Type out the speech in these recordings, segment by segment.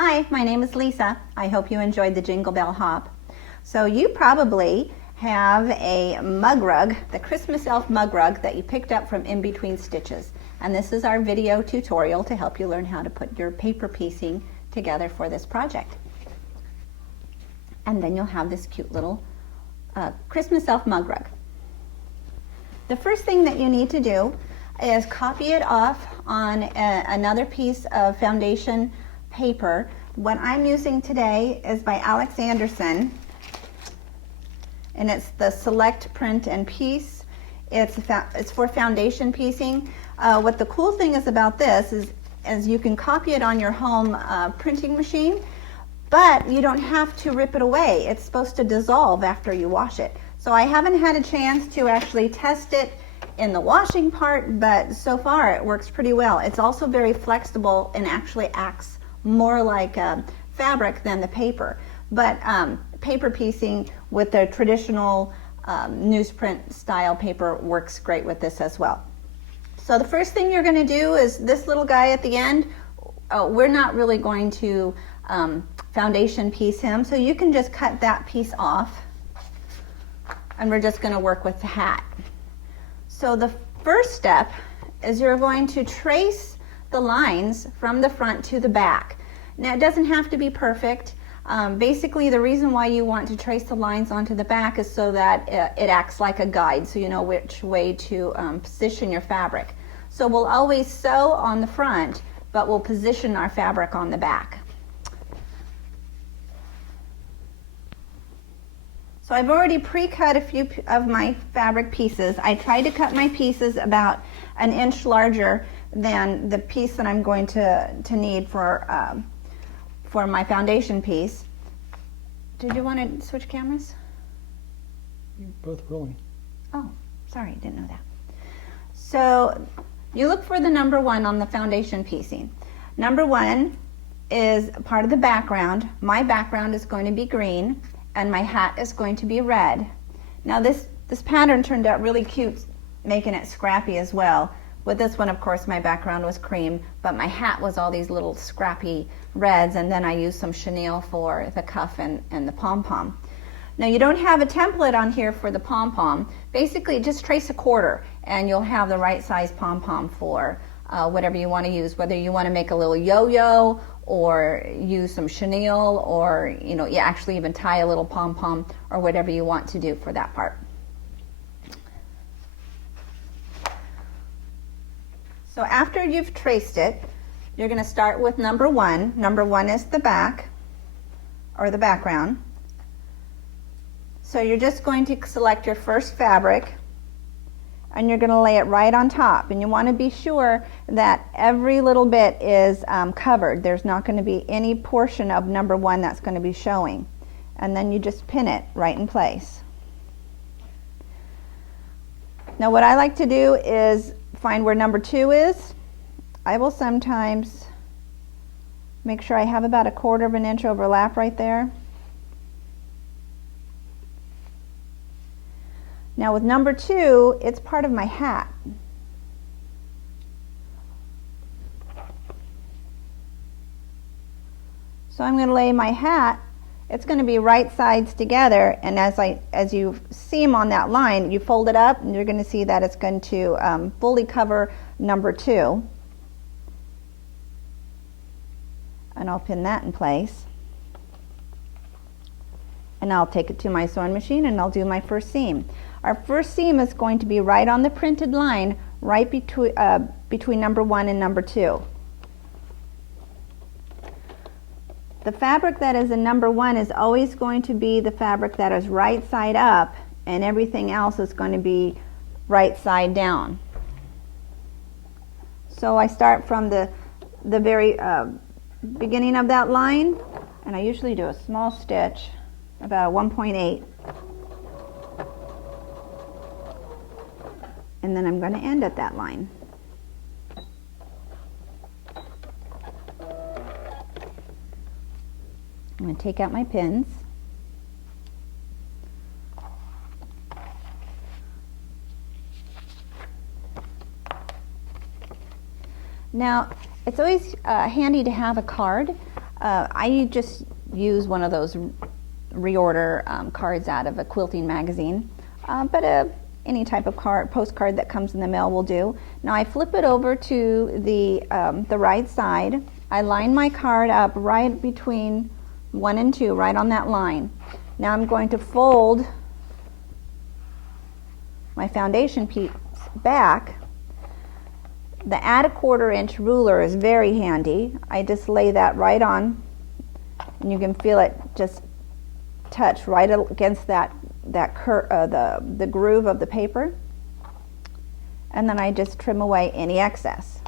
Hi, my name is Lisa. I hope you enjoyed the Jingle Bell Hop. So you probably have a mug rug, the Christmas elf mug rug that you picked up from In Between Stitches. And this is our video tutorial to help you learn how to put your paper piecing together for this project. And then you'll have this cute little Christmas elf mug rug. The first thing that you need to do is copy it off on another piece of foundation paper. What I'm using today is by Alex Anderson, and it's the Select Print and Piece. It's for foundation piecing. What the cool thing is about this is you can copy it on your home printing machine, but you don't have to rip it away. It's supposed to dissolve after you wash it. So I haven't had a chance to actually test it in the washing part, but so far it works pretty well. It's also very flexible and actually acts more like fabric than the paper. But paper piecing with the traditional newsprint style paper works great with this as well. So the first thing you're going to do is this little guy at the end. We're not really going to foundation piece him, so you can just cut that piece off, and we're just going to work with the hat. So the first step is you're going to trace the lines from the front to the back. Now it doesn't have to be perfect. Basically the reason why you want to trace the lines onto the back is so that it acts like a guide, so you know which way to position your fabric. So we'll always sew on the front, but we'll position our fabric on the back. So I've already pre-cut a few of my fabric pieces. I tried to cut my pieces about an inch larger than the piece that I'm going to need for my foundation piece. Did you want to switch cameras? You're both rolling. Oh, sorry, didn't know that. So you look for the number 1 on the foundation piecing. Number 1 is part of the background. My background is going to be green, and my hat is going to be red. Now this pattern turned out really cute, making it scrappy as well. With this one, of course, my background was cream, but my hat was all these little scrappy reds, and then I used some chenille for the cuff and the pom-pom. Now you don't have a template on here for the pom-pom. Basically just trace a quarter and you'll have the right size pom-pom for whatever you want to use, whether you want to make a little yo-yo or use some chenille, or you actually even tie a little pom-pom, or whatever you want to do for that part. So after you've traced it, you're going to start with number 1. Number 1 is the back, or the background. So you're just going to select your first fabric, and you're going to lay it right on top. And you want to be sure that every little bit is covered. There's not going to be any portion of number 1 that's going to be showing. And then you just pin it right in place. Now what I like to do is find where number 2 is. I will sometimes make sure I have about 1/4 of an inch overlap right there. Now with number 2, it's part of my hat. So I'm going to lay my hat. It's going to be right sides together, and as you seam on that line, you fold it up, and you're going to see that it's going to fully cover number 2. And I'll pin that in place. And I'll take it to my sewing machine, and I'll do my first seam. Our first seam is going to be right on the printed line, right between number 1 and number 2. The fabric that is in number 1 is always going to be the fabric that is right side up, and everything else is going to be right side down. So I start from the very beginning of that line, and I usually do a small stitch, about a 1.8. And then I'm going to end at that line. I'm going to take out my pins. Now, it's always handy to have a card I just use one of those reorder cards out of a quilting magazine, but any type of postcard that comes in the mail will do. Now I flip it over to the right side. I line my card up right between 1 and 2, right on that line. Now I'm going to fold my foundation piece back. The add a 1/4 inch ruler is very handy. I just lay that right on, and you can feel it just touch right against the groove of the paper, and then I just trim away any excess.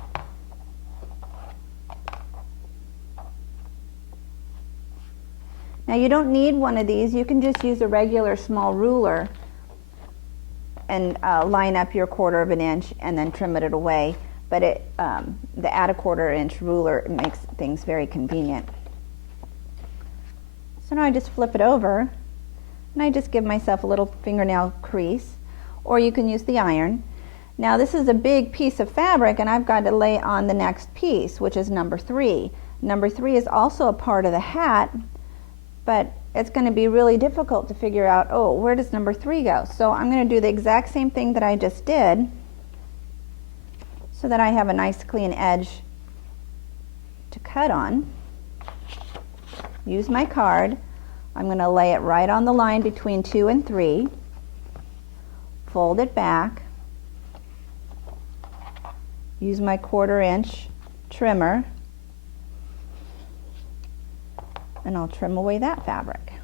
Now you don't need one of these. You can just use a regular small ruler and line up your 1/4 inch and then trim it away. But the add a 1/4 inch ruler makes things very convenient. So now I just flip it over, and I just give myself a little fingernail crease, or you can use the iron. Now this is a big piece of fabric, and I've got to lay on the next piece, which is number 3. Number 3 is also a part of the hat, but it's going to be really difficult to figure out, oh, where does number 3 go? So I'm going to do the exact same thing that I just did, so that I have a nice clean edge to cut on. Use my card. I'm going to lay it right on the line between 2 and 3. Fold it back. Use my 1/4 inch trimmer, and I'll trim away that fabric.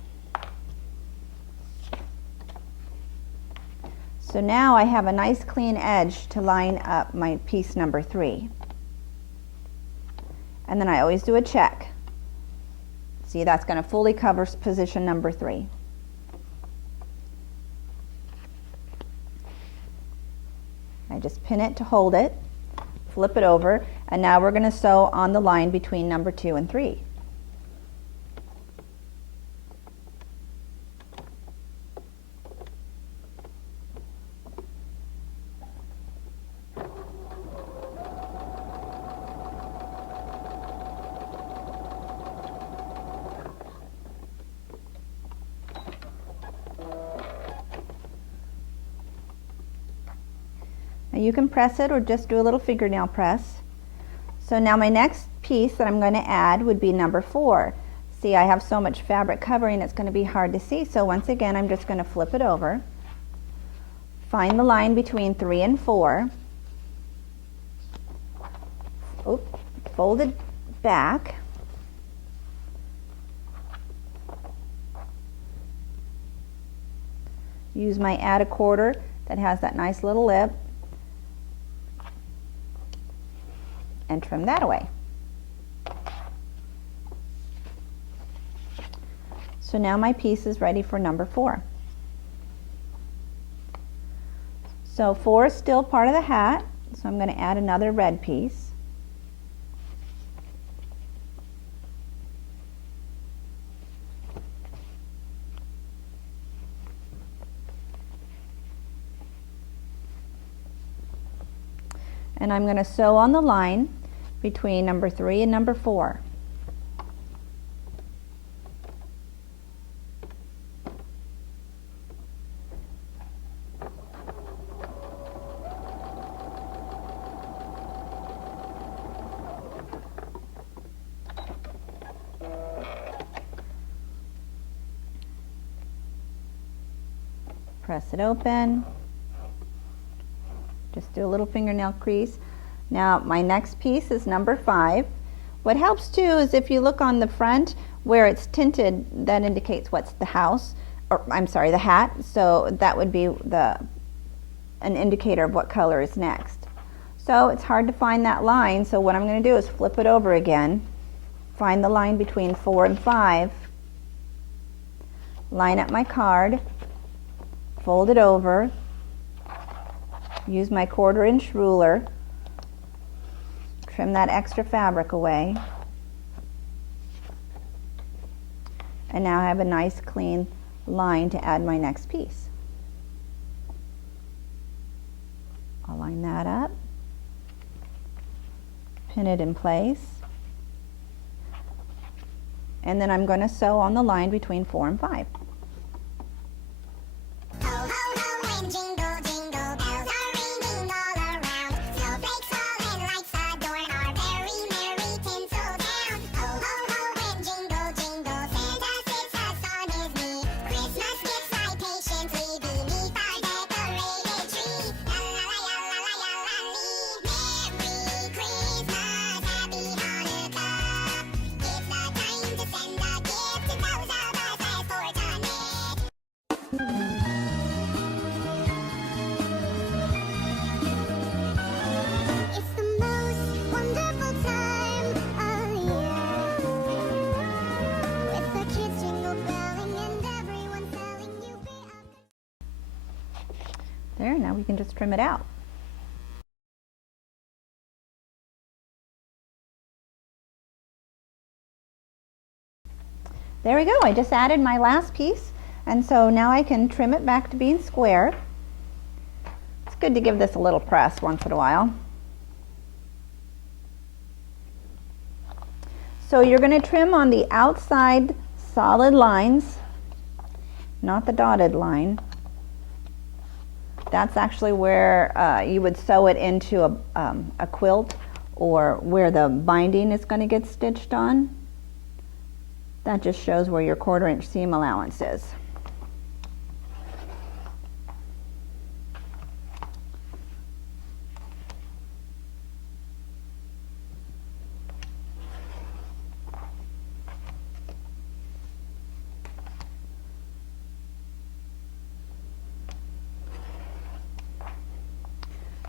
So now I have a nice clean edge to line up my piece number 3. And then I always do a check. See, that's going to fully cover position number 3. I just pin it to hold it, flip it over, and now we're going to sew on the line between number 2 and 3. Now you can press it or just do a little fingernail press. So now my next piece that I'm going to add would be number 4. See, I have so much fabric covering it's going to be hard to see, so once again I'm just going to flip it over, find the line between 3 and 4, fold it back, use my add a 1/4 that has that nice little lip, and trim that away. So now my piece is ready for number 4. So 4 is still part of the hat, so I'm going to add another red piece. And I'm going to sew on the line between number 3 and number 4. Press it open. Just do a little fingernail crease. Now my next piece is number 5. What helps too is if you look on the front where it's tinted, that indicates what's the house, or I'm sorry, the hat. So that would be an indicator of what color is next. So it's hard to find that line, so what I'm going to do is flip it over again, find the line between 4 and 5, line up my card, fold it over, use my 1/4 inch ruler, trim that extra fabric away, and now I have a nice clean line to add my next piece. I'll line that up, pin it in place, And then I'm going to sew on the line between 4 and 5. Ho, ho, ho, and jingle, jingle bells are ringing all around. Snowflakes fall and lights adorn our very merry tinsel town. Ho, ho, ho, and jingle, jingle, Santa sits us on his knee. Christmas gifts lie patiently beneath our decorated tree. La la la la la la la la lee. Merry Christmas, Happy Hanukkah. It's the time to send a gift to those of us less fortunate. It's the most wonderful time of year, with the kids jingle belling and everyone telling you be a There, now we can just trim it out. There we go, I just added my last piece, and so now I can trim it back to being square. It's good to give this a little press once in a while. So you're going to trim on the outside solid lines, not the dotted line. That's actually where you would sew it into a quilt, or where the binding is going to get stitched on. That just shows where your 1/4 inch seam allowance is.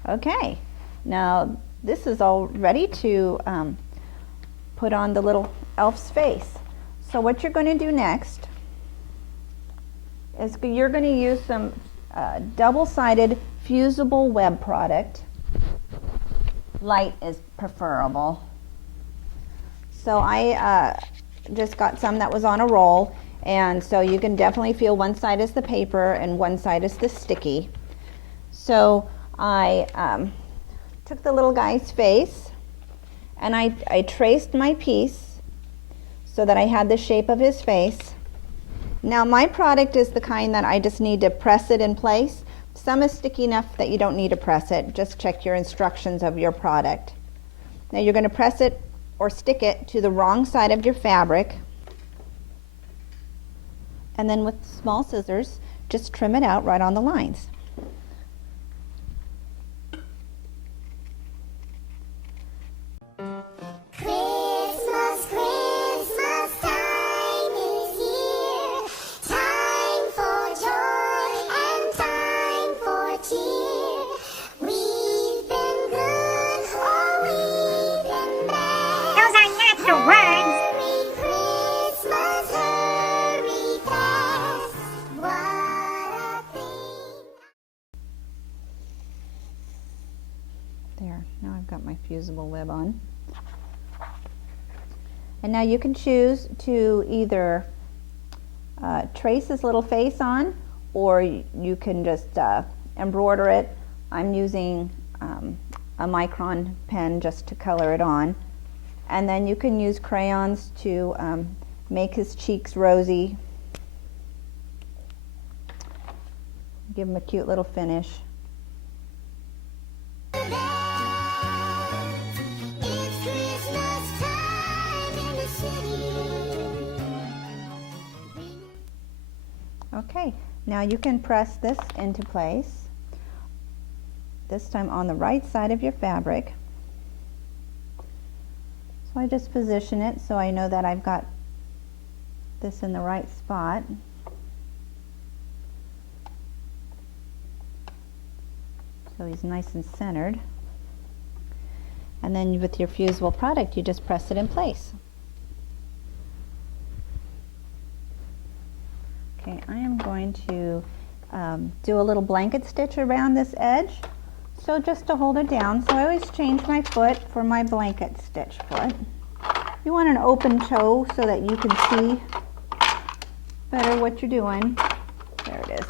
Okay, now this is all ready to put on the little elf's face. So what you're going to do next is you're going to use some double-sided fusible web product. Light is preferable. So I just got some that was on a roll, and so you can definitely feel one side is the paper and one side is the sticky. So I took the little guy's face and I traced my piece so that I had the shape of his face. Now my product is the kind that I just need to press it in place. Some is sticky enough that you don't need to press it. Just check your instructions of your product. Now you're going to press it or stick it to the wrong side of your fabric. And then with small scissors, just trim it out right on the lines. Christmas, Christmas time is here. Time for joy and time for cheer. We've been good or we've been bad. Those are not the words. Merry Christmas, hurry fast. What a thing. There, now I've got my fusible web on. And now you can choose to either trace his little face on, or you can just embroider it. I'm using a micron pen just to color it on. And then you can use crayons to make his cheeks rosy. Give him a cute little finish. It's Christmas time in the city. Okay, now you can press this into place, this time on the right side of your fabric. So I just position it so I know that I've got this in the right spot. So he's nice and centered. And then with your fusible product, you just press it in place. Okay, I am going to do a little blanket stitch around this edge, so just to hold it down. So I always change my foot for my blanket stitch foot. You want an open toe so that you can see better what you're doing. There it is.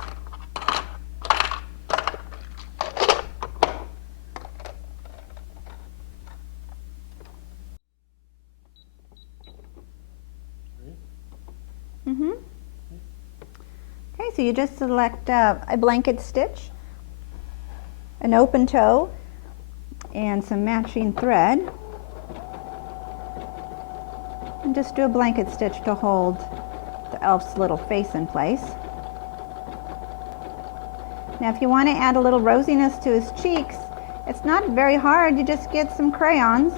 Okay, so you just select a blanket stitch, an open toe, and some matching thread. And just do a blanket stitch to hold the elf's little face in place. Now if you want to add a little rosiness to his cheeks, it's not very hard. You just get some crayons.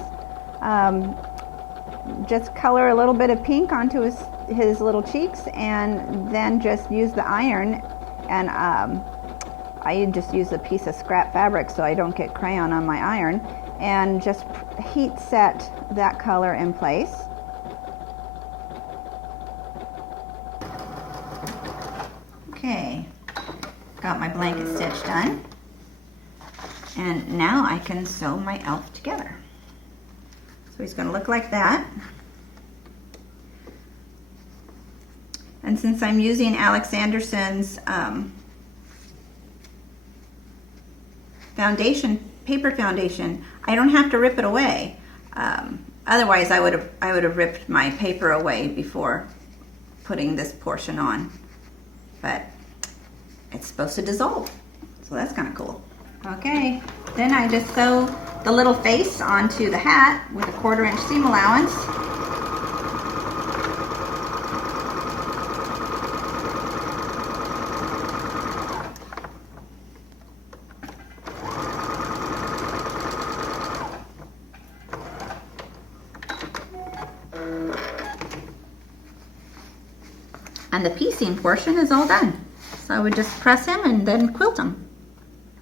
Just color a little bit of pink onto his little cheeks, and then just use the iron. And I just use a piece of scrap fabric so I don't get crayon on my iron, and just heat set that color in place. Okay, got my blanket stitch done, and now I can sew my elf together. So he's going to look like that. And since I'm using Alex Anderson's paper foundation, I don't have to rip it away. Otherwise, I would have ripped my paper away before putting this portion on. But it's supposed to dissolve, so that's kind of cool. Okay, then I just sew the little face onto the hat with a 1/4 inch seam allowance. And the piecing portion is all done. So I would just press him and then quilt him.